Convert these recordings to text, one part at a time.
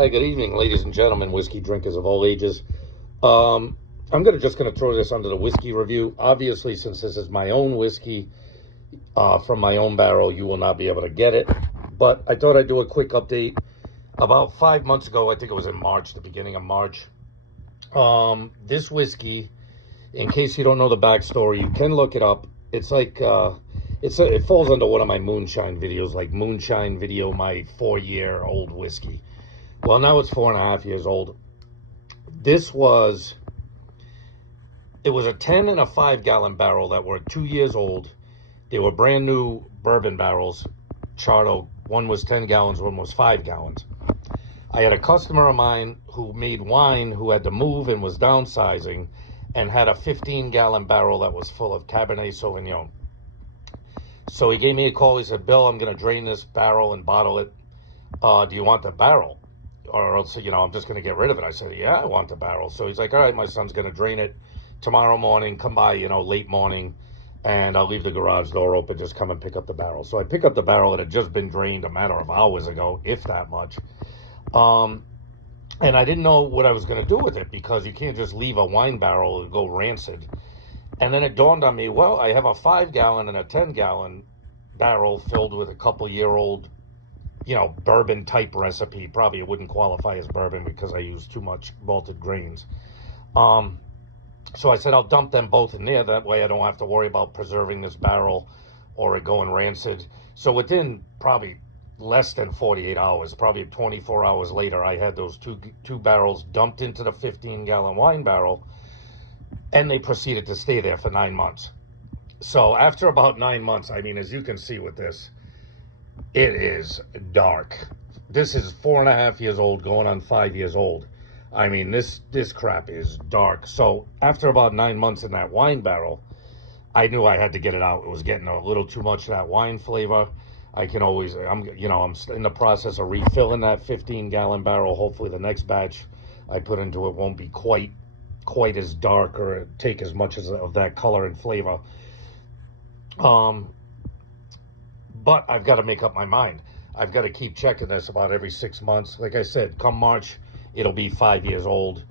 Hi, good evening, ladies and gentlemen, whiskey drinkers of all ages. Um, I'm just gonna throw this under the whiskey review. Obviously, since this is my own whiskey from my own barrel, you will not be able to get it. But I thought I'd do a quick update. About 5 months ago, I think it was in March, the beginning of March. This whiskey, in case you don't know the backstory, you can look it up. It's like it falls under one of my moonshine videos, like moonshine video, my 4-year-old whiskey. Well, now it's 4.5 years old. It was a 10 and a 5 gallon barrel that were 2 years old. They were brand new bourbon barrels, charred. One was 10 gallons, one was 5 gallons. I had a customer of mine who made wine who had to move and was downsizing and had a 15-gallon barrel that was full of Cabernet Sauvignon. So he gave me a call. He said, Bill, I'm going to drain this barrel and bottle it. Do you want the barrel? Or else, I'm just going to get rid of it. I said, yeah, I want the barrel. So he's like, all right, my son's going to drain it tomorrow morning. Come by, late morning, and I'll leave the garage door open. Just come and pick up the barrel. So I pick up the barrel that had just been drained a matter of hours ago, if that much. And I didn't know what I was going to do with it because you can't just leave a wine barrel and go rancid. And then it dawned on me, well, I have a 5-gallon and a 10-gallon barrel filled with a couple-year-old bourbon type recipe. Probably it wouldn't qualify as bourbon because I use too much malted grains. So I said, I'll dump them both in there. That way I don't have to worry about preserving this barrel or it going rancid. So within probably less than 48 hours, probably 24 hours later, I had those two barrels dumped into the 15-gallon wine barrel, and they proceeded to stay there for 9 months. So after about 9 months, I mean, as you can see with this, it is dark. This is 4.5 years old, going on 5 years old. I mean, this crap is dark. So after about 9 months in that wine barrel, I knew I had to get it out. It was getting a little too much of that wine flavor. I'm in the process of refilling that 15-gallon barrel. Hopefully the next batch I put into it won't be quite as dark or take as much of that color and flavor. But I've got to make up my mind. I've got to keep checking this about every 6 months. Like I said, come March, it'll be 5 years old.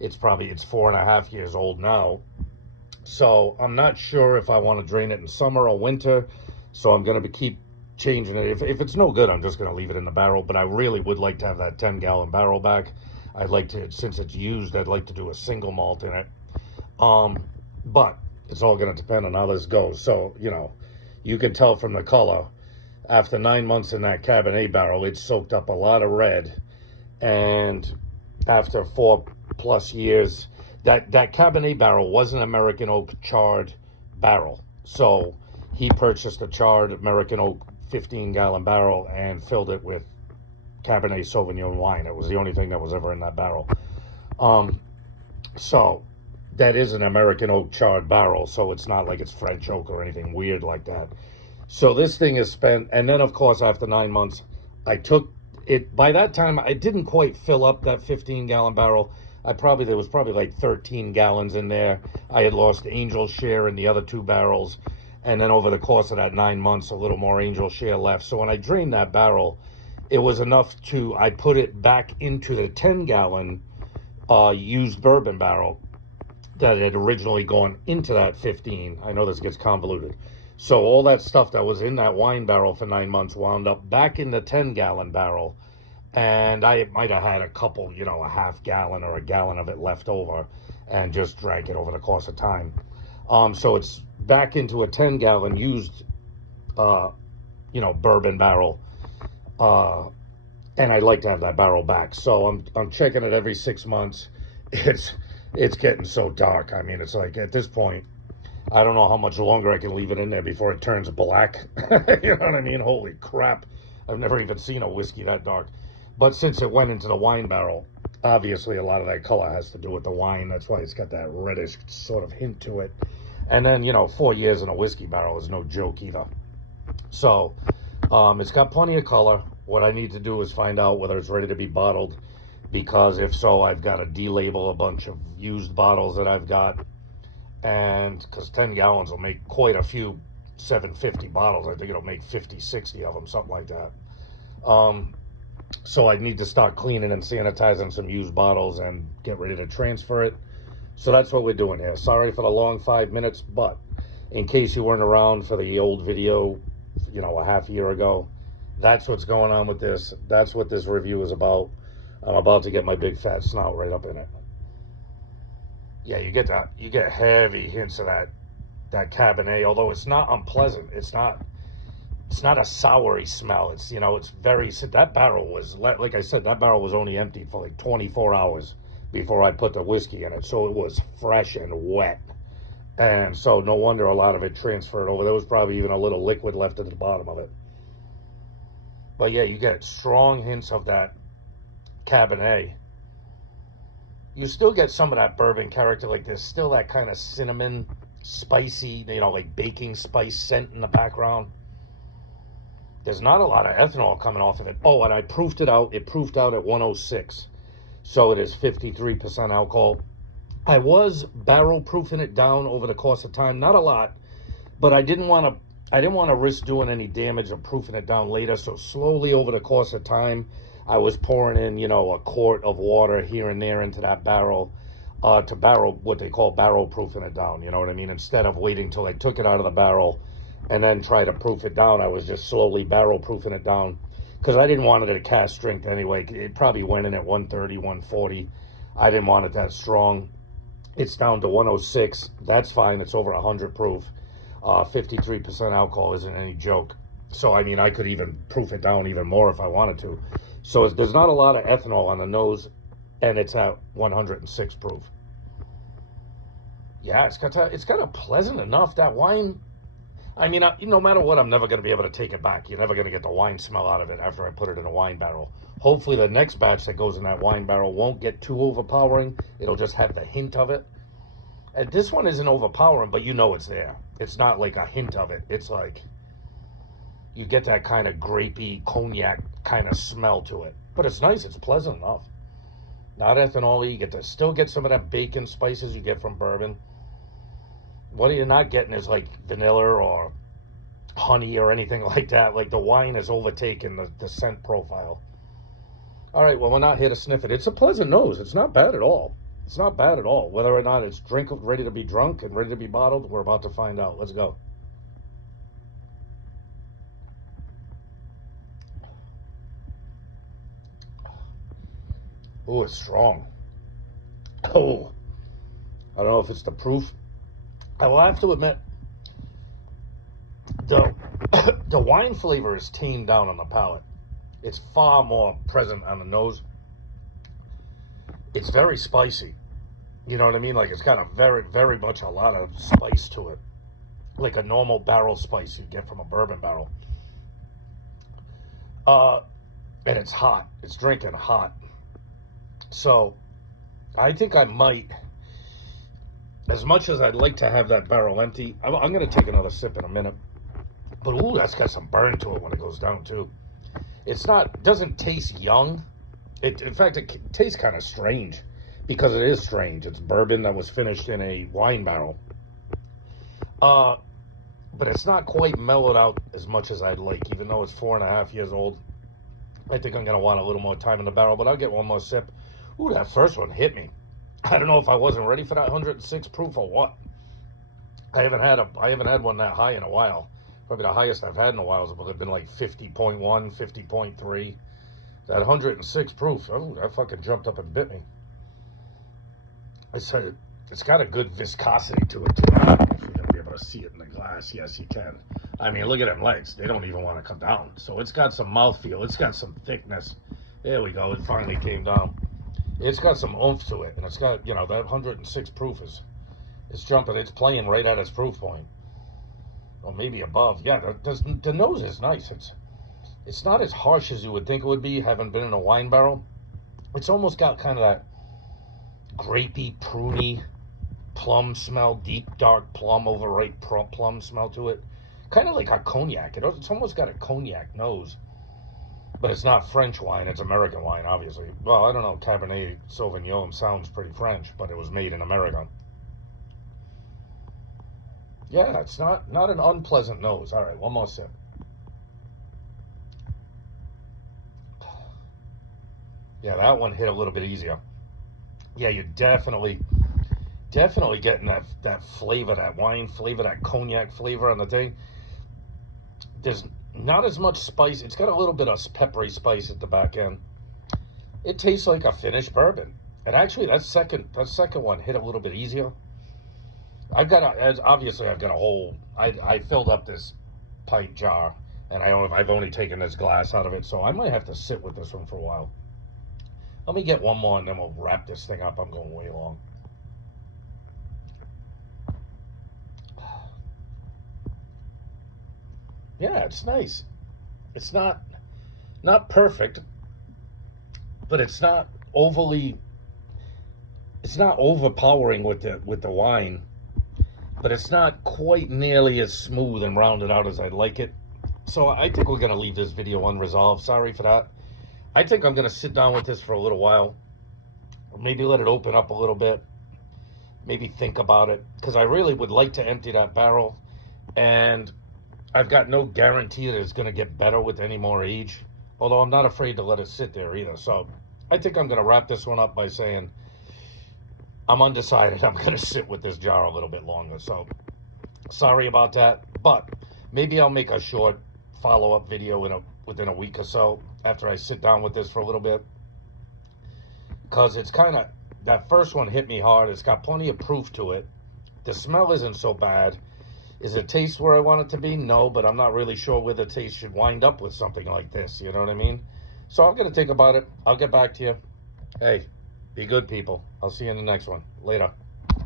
It's 4.5 years old now. So I'm not sure if I want to drain it in summer or winter. So I'm going to keep changing it. If it's no good, I'm just going to leave it in the barrel. But I really would like to have that 10-gallon barrel back. I'd like to, since it's used, I'd like to do a single malt in it. But it's all going to depend on how this goes. So, you can tell from the color, after 9 months in that Cabernet barrel, it soaked up a lot of red. And after 4+ years, that Cabernet barrel was an American oak charred barrel. So he purchased a charred American oak 15-gallon barrel and filled it with Cabernet Sauvignon wine. It was the only thing that was ever in that barrel. So that is an American oak charred barrel, so it's not like it's French oak or anything weird like that. So this thing is spent, and then of course after 9 months, I took it. By that time, I didn't quite fill up that 15-gallon barrel. There was probably like 13 gallons in there. I had lost Angel's share in the other 2 barrels, and then over the course of that 9 months, a little more Angel's share left. So when I drained that barrel, it was enough I put it back into the 10-gallon used bourbon barrel that had originally gone into that 15. I know this gets convoluted. So all that stuff that was in that wine barrel for 9 months wound up back in the 10-gallon barrel. And I might have had a couple, a half gallon or a gallon of it left over and just drank it over the course of time. So it's back into a 10-gallon used, bourbon barrel. And I'd like to have that barrel back. So I'm checking it every 6 months. It's getting so dark. I mean, it's like at this point, I don't know how much longer I can leave it in there before it turns black. You know what I mean? Holy crap. I've never even seen a whiskey that dark. But since it went into the wine barrel, obviously a lot of that color has to do with the wine. That's why it's got that reddish sort of hint to it. And then, 4 years in a whiskey barrel is no joke either. So it's got plenty of color. What I need to do is find out whether it's ready to be bottled, because if so, I've got to delabel a bunch of used bottles that I've got. And because 10 gallons will make quite a few 750 bottles. I think it'll make 50, 60 of them, something like that. So I need to start cleaning and sanitizing some used bottles and get ready to transfer it. So that's what we're doing here. Sorry for the long 5 minutes, but in case you weren't around for the old video, a half year ago, that's what's going on with this. That's what this review is about. I'm about to get my big fat snout right up in it. Yeah, you get that. You get heavy hints of that Cabernet, although it's not unpleasant. It's not a soury smell. It's very, that barrel was, like I said, that barrel was only empty for like 24 hours before I put the whiskey in it. So it was fresh and wet. And so no wonder a lot of it transferred over. There was probably even a little liquid left at the bottom of it. But yeah, you get strong hints of that Cabernet. You still get some of that bourbon character. Like there's still that kind of cinnamon, spicy, like baking spice scent in the background. There's not a lot of ethanol coming off of it. Oh, and I proofed it out. It proofed out at 106. So it is 53% alcohol. I was barrel proofing it down over the course of time. Not a lot, but I didn't want to risk doing any damage or proofing it down later. So slowly over the course of time, I was pouring in, a quart of water here and there into that barrel to barrel, what they call barrel proofing it down. You know what I mean? Instead of waiting till I took it out of the barrel and then try to proof it down, I was just slowly barrel proofing it down because I didn't want it at cast strength anyway. It probably went in at 130, 140. I didn't want it that strong. It's down to 106. That's fine. It's over 100 proof. 53% alcohol isn't any joke. So, I could even proof it down even more if I wanted to. So there's not a lot of ethanol on the nose, and it's at 106 proof. Yeah, it's got a pleasant enough, that wine. No matter what, I'm never going to be able to take it back. You're never going to get the wine smell out of it after I put it in a wine barrel. Hopefully the next batch that goes in that wine barrel won't get too overpowering. It'll just have the hint of it. And this one isn't overpowering, but it's there. It's not like a hint of it. It's like you get that kind of grapey cognac kind of smell to it. But it's nice. It's pleasant enough. Not ethanol-y. You get to still get some of that bacon spices you get from bourbon. What you're not getting is like vanilla or honey or anything like that. Like the wine has overtaken the scent profile. All right, well, we're not here to sniff it. It's a pleasant nose. It's not bad at all. It's not bad at all. Whether or not it's ready to be drunk and ready to be bottled, we're about to find out. Let's go. Oh, it's strong. Oh, I don't know if it's the proof. I will have to admit, the wine flavor is tamed down on the palate. It's far more present on the nose. It's very spicy. You know what I mean? Like it's got a very, very much a lot of spice to it. Like a normal barrel spice you get from a bourbon barrel. And it's hot. It's drinking hot. So I think I might, as much as I'd like to have that barrel empty, I'm going to take another sip in a minute. But ooh, that's got some burn to it when it goes down too. Doesn't taste young. In fact, it tastes kind of strange because it is strange. It's bourbon that was finished in a wine barrel. But it's not quite mellowed out as much as I'd like, even though it's 4.5 years old. I think I'm going to want a little more time in the barrel, but I'll get one more sip. Ooh, that first one hit me. I don't know if I wasn't ready for that 106 proof or what. I haven't had one that high in a while. Probably the highest I've had in a while has been like 50.1, 50.3. That 106 proof, oh, that fucking jumped up and bit me. I said it's got a good viscosity to it too. I don't know if you're gonna be able to see it in the glass. Yes, you can. Look at them legs. They don't even want to come down. So it's got some mouthfeel. It's got some thickness. There we go. It finally came down. It's got some oomph to it, and it's got, that 106 proof it's jumping. It's playing right at its proof point, or maybe above. Yeah, the nose is nice. It's not as harsh as you would think it would be, having been in a wine barrel. It's almost got kind of that grapey, pruny plum smell, deep, dark plum, overripe plum smell to it. Kind of like a cognac. It's almost got a cognac nose. But it's not French wine, it's American wine, obviously. Well, I don't know, Cabernet Sauvignon sounds pretty French, but it was made in America. Yeah, it's not an unpleasant nose. All right, one more sip. Yeah, that one hit a little bit easier. Yeah, you're definitely getting that flavor, that wine flavor, that cognac flavor on the thing. There's not as much spice. It's got a little bit of peppery spice at the back end. It tastes like a finished bourbon. And actually, that second one hit a little bit easier. Obviously I've got a whole. I filled up this pint jar, and I've only taken this glass out of it, so I might have to sit with this one for a while. Let me get one more, and then we'll wrap this thing up. I'm going way long. Yeah, it's nice. It's not perfect, but it's not overly. It's not overpowering with the wine, but it's not quite nearly as smooth and rounded out as I'd like it. So I think we're gonna leave this video unresolved. Sorry for that. I think I'm gonna sit down with this for a little while, or maybe let it open up a little bit. Maybe think about it, because I really would like to empty that barrel, and I've got no guarantee that it's going to get better with any more age, although I'm not afraid to let it sit there either. So I think I'm going to wrap this one up by saying I'm undecided. I'm going to sit with this jar a little bit longer. So sorry about that, but maybe I'll make a short follow-up video within a week or so after I sit down with this for a little bit, because it's kind of, that first one hit me hard. It's got plenty of proof to it. The smell isn't so bad. Is it taste where I want it to be? No, but I'm not really sure where the taste should wind up with something like this. You know what I mean? So I'm going to think about it. I'll get back to you. Hey, be good, people. I'll see you in the next one. Later.